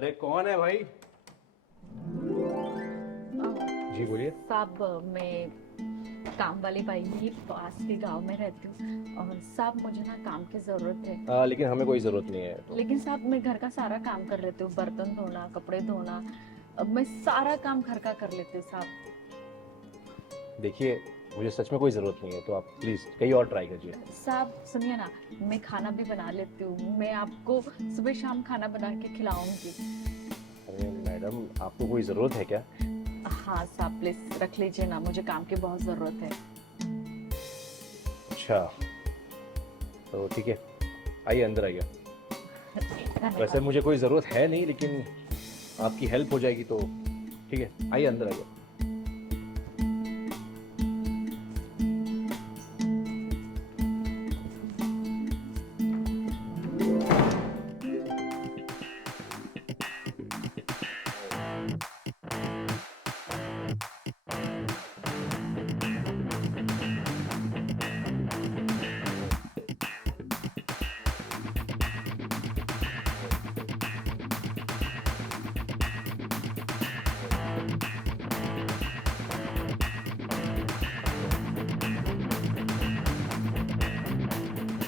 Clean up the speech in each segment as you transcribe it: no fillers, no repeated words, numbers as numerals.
अरे कौन है भाई? जी बोलिए। साहब मैं काम वाली बाई ही पास के गांव में रहती हूँ और साहब मुझे ना काम की जरूरत है। लेकिन हमें कोई जरूरत नहीं है तो। लेकिन साहब मैं घर का सारा काम कर लेती हूँ, बर्तन धोना, कपड़े धोना, अब मैं सारा काम घर का कर लेती हूँ साहब। देखिए, मुझे सच में कोई जरूरत नहीं है, तो आप प्लीज कहीं और ट्राई कीजिए। साहब सुनिए ना, मैं खाना भी बना लेती हूँ, मैं आपको सुबह शाम खाना बना के खिलाऊंगी। अरे मैडम, आपको कोई जरूरत है क्या? हाँ साहब प्लीज रख लीजिए ना, मुझे काम की बहुत जरूरत है। अच्छा, तो ठीक है, आइए अंदर आइए। वैसे धन्यवाद। मुझे कोई ज़रूरत है नहीं, लेकिन आपकी हेल्प हो जाएगी तो ठीक है, आइए अंदर आइए।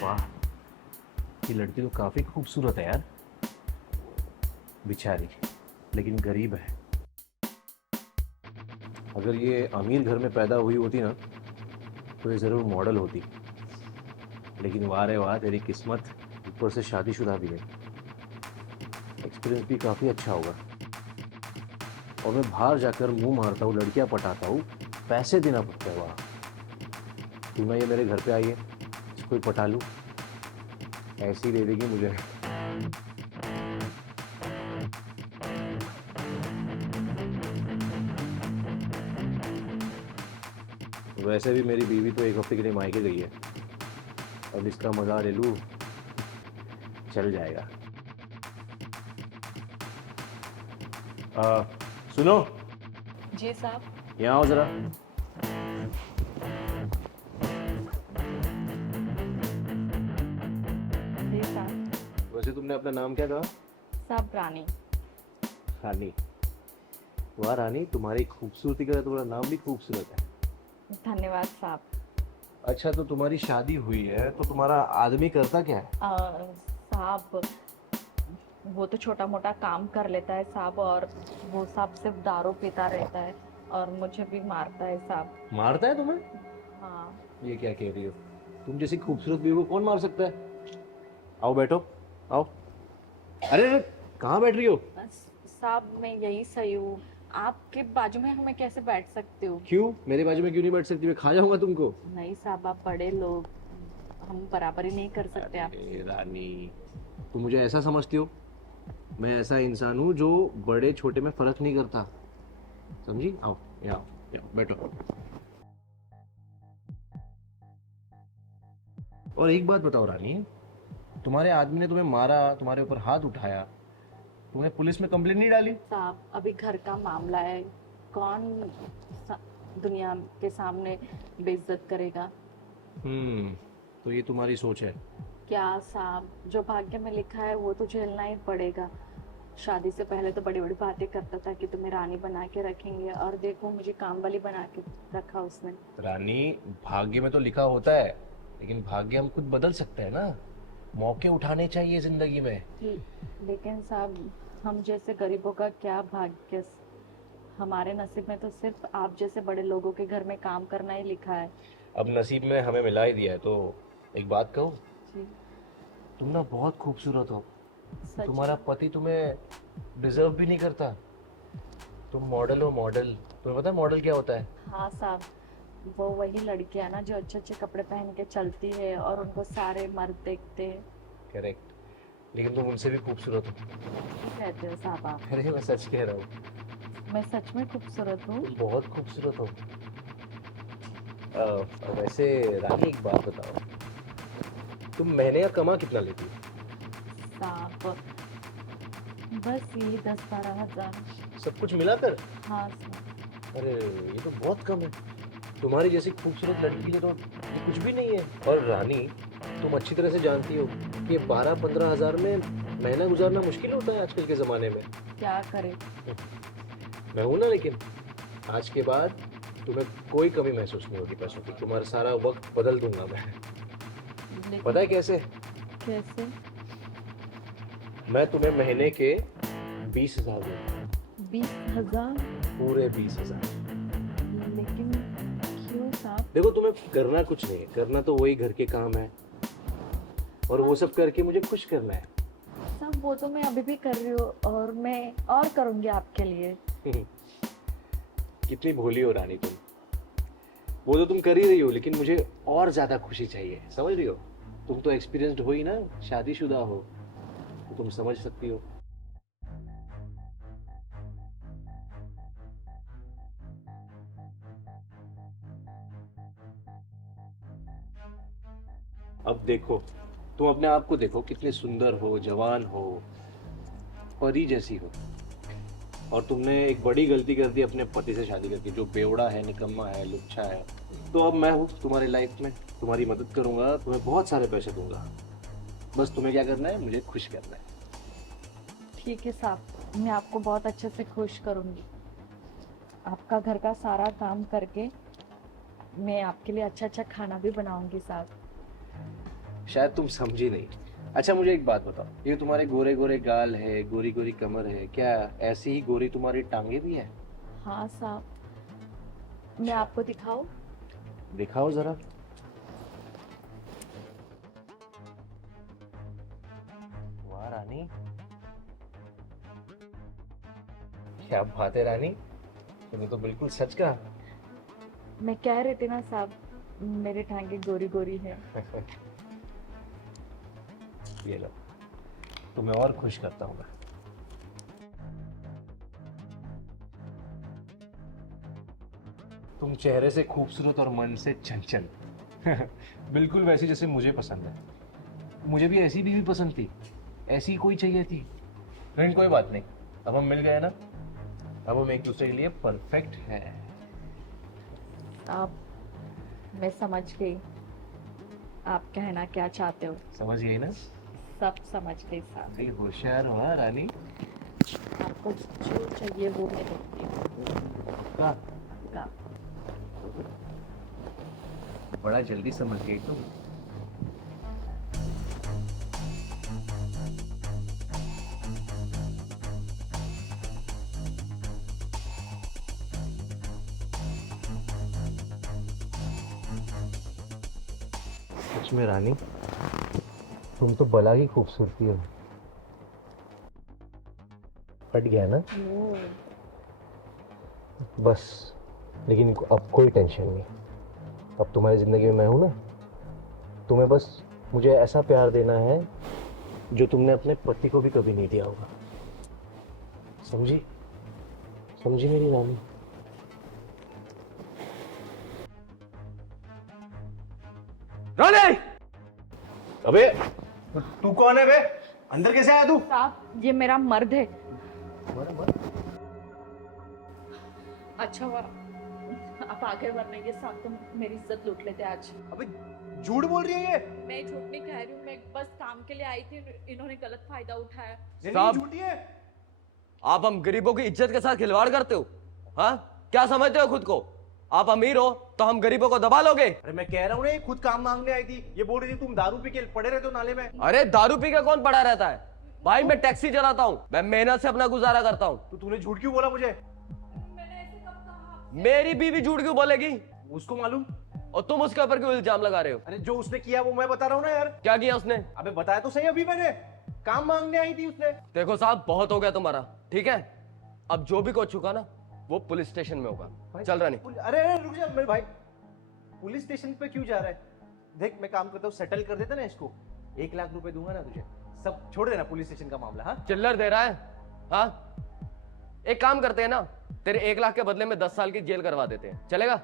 वाह, ये लड़की तो काफ़ी खूबसूरत है यार। बेचारी, लेकिन गरीब है। अगर ये अमीर घर में पैदा हुई होती ना, तो ये ज़रूर मॉडल होती। लेकिन वाह रे वाह, तेरी किस्मत, ऊपर से शादीशुदा भी है। एक्सपीरियंस भी काफ़ी अच्छा होगा। और मैं बाहर जाकर मुंह मारता हूँ, लड़कियां पटाता हूँ, पैसे देना पड़ता है वहाँ। क्यों ना ये मेरे घर पे आई है, इसको ही पटा लूँ, ऐसी ही दे देगी मुझे। वैसे भी मेरी बीवी तो एक हफ्ते के लिए मायके गई है, अब इसका मजा ले लूँ, चल जाएगा। आ, सुनो, जी साहब। यहाँ आओ जरा। जी साहब। वैसे तुमने अपना नाम क्या कहा? साहब रानी। रानी। वाह रानी, तुम्हारी खूबसूरती का तुम्हारा नाम भी खूबसूरत है। धन्यवाद साहब। अच्छा, तो तुम्हारी शादी हुई है, तो तुम्हारा आदमी करता क्या है? साहब वो तो छोटा मोटा काम कर लेता है साहब, और वो साहब सिर्फ दारू पीता रहता है और मुझे भी मारता है साहब। मारता है तुम्हें? हाँ। ये क्या कह रही हो? तुम जैसी खूबसूरत बीवी को कौन मार सकता है? आओ बैठो, आओ। अरे अरे, कहाँ बैठ रही हो? साहब मैं यही सही हूँ, आपके बाजू में हमें कैसे बैठ सकती हूँ? क्यों मेरे बाजू में क्यों नहीं बैठ सकती? मैं खा जाऊंगा तुमको। नहीं साहब, आप बड़े लोग, हम बराबरी नहीं कर सकते आप। अरे रानी, तुम मुझे ऐसा समझती हो? मैं ऐसा इंसान हूँ जो बड़े छोटे में फर्क नहीं करता, समझी? आओ, यहाँ आओ, यहाँ बैठो। और एक बात बताओ रानी, तुम्हारे आदमी ने तुम्हें मारा, तुम्हारे ऊपर हाथ उठाया, तुमने पुलिस में कंप्लेंट नहीं डाली? साहब अभी घर का मामला है, कौन सा, दुनिया के सामने बेइज्जत करेगा? तो ये तुम्हारी सोच है। क्या साहब, जो भाग्य में लिखा है वो तो झेलना ही पड़ेगा। शादी से पहले तो बड़ी बड़ी बातें करता था कि तुम्हें रानी बना के रखेंगे, और देखो मुझे काम वाली बना के रखा उसने। रानी, भाग्य में तो लिखा होता है, लेकिन भाग्य हम खुद बदल सकते हैं ना। मौके उठाने चाहिए जिंदगी में। लेकिन साहब हम जैसे गरीबों का क्या भाग्य, हमारे नसीब में तो सिर्फ आप जैसे बड़े लोगों के घर में काम करना ही लिखा है। अब नसीब में हमें मिला ही दिया है, तो एक बात कहूँ, जी। तुम ना बहुत खूबसूरत हो। सच। तुम्हारा पति तुम्हें डिजर्व भी नहीं करता। तुम मॉडल हो, मॉडल। तुम्हें पता है मॉडल क्या होता है? हाँ साहब, वो वही लड़कियां ना जो अच्छे अच्छे कपड़े पहन के चलती है और उनको सारे मर्द देखते हैं। करेक्ट, लेकिन तुम उनसे भी खूबसूरत हो। कहते हो साहब आप? अरे मैं सच कह रहा हूँ, मैं सच में खूबसूरत हूँ? तुम बहुत खूबसूरत हो। वैसे रानी, एक बात बताओ, तुम महीने का कमा कितना लेती हो? साहब बस यही 10-12 हज़ार। सब कुछ मिलाकर? हाँ साहब। अरे ये तो बहुत कम है। तुम्हारी जैसी खूबसूरत लड़की के लिए तो ये कुछ भी नहीं है। और रानी, तुम अच्छी तरह से जानती हो कि 12-15 हज़ार में महीना गुजारना मुश्किल होता है आजकल के ज़माने में। क्या करें। मैं हूं ना, लेकिन आज के बाद तुम्हें कोई कमी महसूस नहीं होगी पैसों की। तुम्हारा सारा वक्त बदल दूंगा मैं। लेकिन पता है कैसे? कैसे? मैं तुम्हें महीने के 20,000 दूंगा। 20,000? पूरे 20,000। लेकिन क्यों साहब? देखो, तुम्हें करना कुछ नहीं है, करना तो वही घर के काम है, और वो सब करके मुझे खुश करना है। साहब वो तो मैं अभी भी कर रही हूँ, और मैं और करूँगी आपके लिए। कितनी भोली हो रानी तुम। वो तो तुम कर ही रही हो, लेकिन मुझे और ज्यादा खुशी चाहिए, समझ रही हो? तुम तो एक्सपीरियंस्ड हो ही ना, शादीशुदा हो, तो तुम समझ सकती हो। अब देखो, तुम अपने आप को देखो, कितने सुंदर हो, जवान हो, परी जैसी हो। और तुमने एक बड़ी गलती कर दी अपने पति से शादी करके, जो बेवड़ा है, निकम्मा है, लुच्चा है। तो अब मैं हूँ तुम्हारी लाइफ में, तुम्हारी मदद करूंगा, तुम्हें बहुत सारे पैसे दूंगा। बस तुम्हें क्या करना है? मुझे खुश करना है। ठीक है साहब, मैं आपको बहुत अच्छे से खुश करूँगी। आपका घर का सारा काम करके मैं आपके लिए अच्छा अच्छा खाना भी बनाऊंगी साहब। शायद तुम समझी नहीं। अच्छा, मुझे एक बात बताओ, ये तुम्हारे गोरे गोरे गाल है, गोरी गोरी कमर है, क्या ऐसी ही गोरी तुम्हारी टांगे भी है? हाँ साहब, मैं आपको दिखाऊं? दिखाओ जरा। वाह रानी, क्या बात है रानी, तुमने तो बिल्कुल सच कहा। मैं कह रही थी ना साहब, मेरे टांगे गोरी गोरी है। ये लो, तुम्हें और खुश करता हूँ मैं। तुम चेहरे से खूबसूरत और मन से चंचल। बिल्कुल वैसी जैसे मुझे पसंद है। मुझे भी ऐसी बीवी पसंद थी, ऐसी कोई चाहिए थी। लेकिन कोई बात नहीं, अब हम मिल गए ना, अब हम एक दूसरे के लिए परफेक्ट हैं। आप, मैं समझ गई आप कहना क्या चाहते हो। समझ गई ना? सब समझ गई साहब। बड़ी होशियार हो हाँ रानी। आपको जो चाहिए वो मैं देती हूँ। का का। बड़ा जल्दी समझ गई तुम। सच में रानी, तुम तो बला की खूबसूरती हो। फट गया ना? ओ, बस, लेकिन अब कोई टेंशन नहीं। अब तुम्हारी जिंदगी में मैं हूं ना। तुम्हें बस मुझे ऐसा प्यार देना है जो तुमने अपने पति को भी कभी नहीं दिया होगा। समझी? समझी मेरी रानी? रानी! अबे, तू कौन है बे? अंदर कैसे आया तू? साहब ये मेरा मर्द है। अच्छा हुआ आप आगे, वरना ये साहब तो मेरी इज्जत लूट लेते आज। अबे झूठ बोल रही है ये। मैं झूठ नहीं कह रही हूँ, मैं बस काम के लिए आई थी, इन्होंने गलत फायदा उठाया। नहीं, साहब। झूठी है। आप हम गरीबों की इज्जत के साथ खिलवाड़ करते हो? हाँ, क्या समझते हो खुद को? आप अमीर हो तो हम गरीबों को दबा लोगे? अरे मैं कह रहा हूँ ना, ये खुद काम मांगने आई थी। ये बोल रही थी तुम दारू पी के पड़े रहते हो नाले में। अरे दारू पी के कौन पड़ा रहता है? भाई मैं टैक्सी चलाता हूँ, मैं मेहनत से अपना गुजारा करता हूँ। तो तूने झूठ क्यों बोला मुझे? मेरी बीवी झूठ क्यों बोलेगी? उसको मालूम। और तुम उसके ऊपर क्यों इल्जाम लगा रहे हो? अरे जो उसने किया वो मैं बता रहा हूँ ना यार। क्या किया उसने? अबे बताया तो सही अभी मैंने। काम मांगने आई थी उसने। देखो साहब, बहुत हो गया तुम्हारा, ठीक है? अब जो भी कुछ होगा ना, वो पुलिस स्टेशन में होगा। चल रानी। अरे अरे रुक जा मेरे भाई, पुलिस स्टेशन पे क्यों जा रहा है? देख मैं काम करता हूँ, सेटल कर देता ना इसको। 1 लाख रुपए दूंगा ना तुझे, सब छोड़ देना पुलिस स्टेशन का मामला। हाँ चिल्लर दे रहा है? हाँ, एक काम करते हैं ना, तेरे 1 लाख के बदले में 10 साल की जेल करवा देते हैं, चलेगा?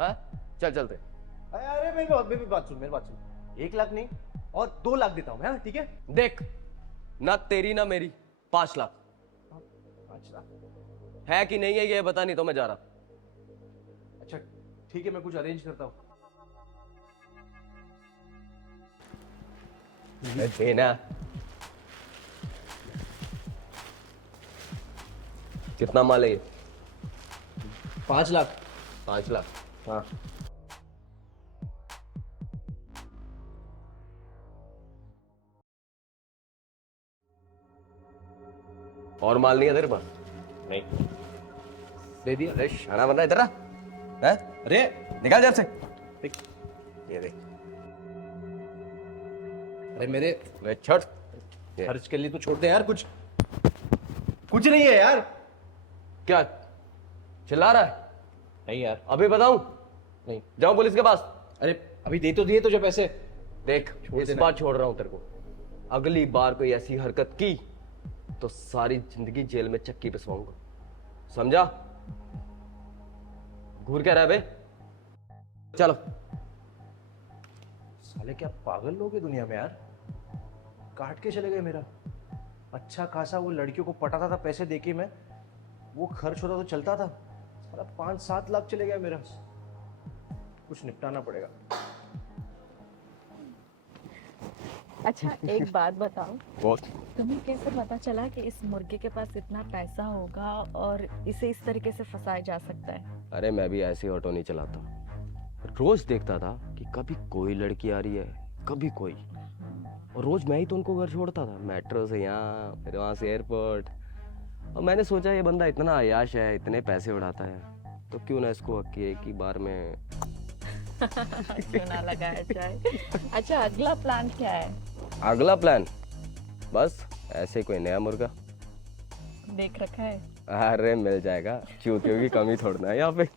हाँ चल चलते। अरे मेरी बात सुन, मेरी बात सुन। 1 लाख नहीं और 2 लाख देता हूँ मैं। हाँ ठीक है। देख, ना तेरी ना मेरी, 5 लाख 5 लाख है कि नहीं है ये बता, नहीं तो मैं जा रहा। अच्छा ठीक है, मैं कुछ अरेंज करता हूँ। देना कितना माल है ये? 5 लाख। 5 लाख। हाँ। और माल नहीं है तेरे पास? नहीं। दे दिया। अरे शाना बन रहा है, इधर आ। हैं? अरे निकाल जेब से। देख। ये देख। अरे मेरे मैं छोड़। ये। खर्च के लिए तो छोड़ दे यार, कुछ नहीं है यार। क्या चिल्ला रहा है? नहीं यार। अभी बताऊं? नहीं। जाओ पुलिस के पास। अरे अभी दे तो दिए तुझे पैसे। देख, छोड़ इस देना। बार छोड़ रहा हूं तेरे को। अगली बार कोई ऐसी हरकत की तो सारी जिंदगी जेल में चक्की पिसवाऊंगा, समझा? घूर क्या रहा है बे? चलो। साले क्या पागल लोग हैं दुनिया में यार, काट के चले गए मेरा। अच्छा खासा वो लड़कियों को पटाता था पैसे देके, मैं वो खर्च होता तो चलता था। साला 5-7 लाख चले गया मेरा। कुछ निपटाना पड़ेगा। अच्छा एक बात बताओ, बहुत। तुम्हें कैसे पता चला कि इस मुर्गे के पास इतना पैसा होगा और इसे इस तरीके से फंसाया जा सकता है? अरे मैं भी ऐसे ही ऑटो नहीं चलाता, रोज देखता था कि कभी कोई लड़की आ रही है, कभी कोई, और रोज मैं ही तो उनको घर छोड़ता था, मेट्रो से यहाँ, फिर वहाँ से एयरपोर्ट। और मैंने सोचा ये बंदा इतना अय्याश है, इतने पैसे उड़ाता है, तो क्यों ना इसको एक ही बार में क्यों ना लगाया जाए। अच्छा अगला प्लान क्या है? अगला प्लान बस ऐसे कोई नया मुर्गा देख रखा है? अरे मिल जाएगा, चूतियों की कमी थोड़ना है यहाँ पे।